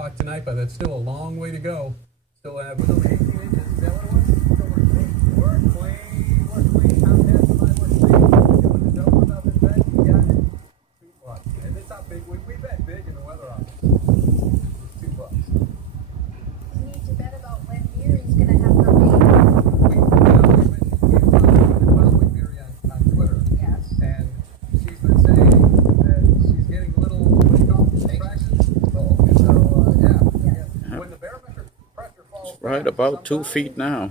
o'clock tonight, but that's still a long way to go. Still have over 18 inches. Is that what it was? Still we're clean. We're clean. How fast am I? We're clean. Doing the doubles up in bed. You got it. $2. And it's not big. We bet big in the weather office. It's $2. You need to bet about when Mary's gonna have her baby. We've been following Mary on Twitter. Yes. And she's been saying that she's getting little, what do you call them, contractions. So, yeah. When the barometric pressure falls Right about 2 feet now.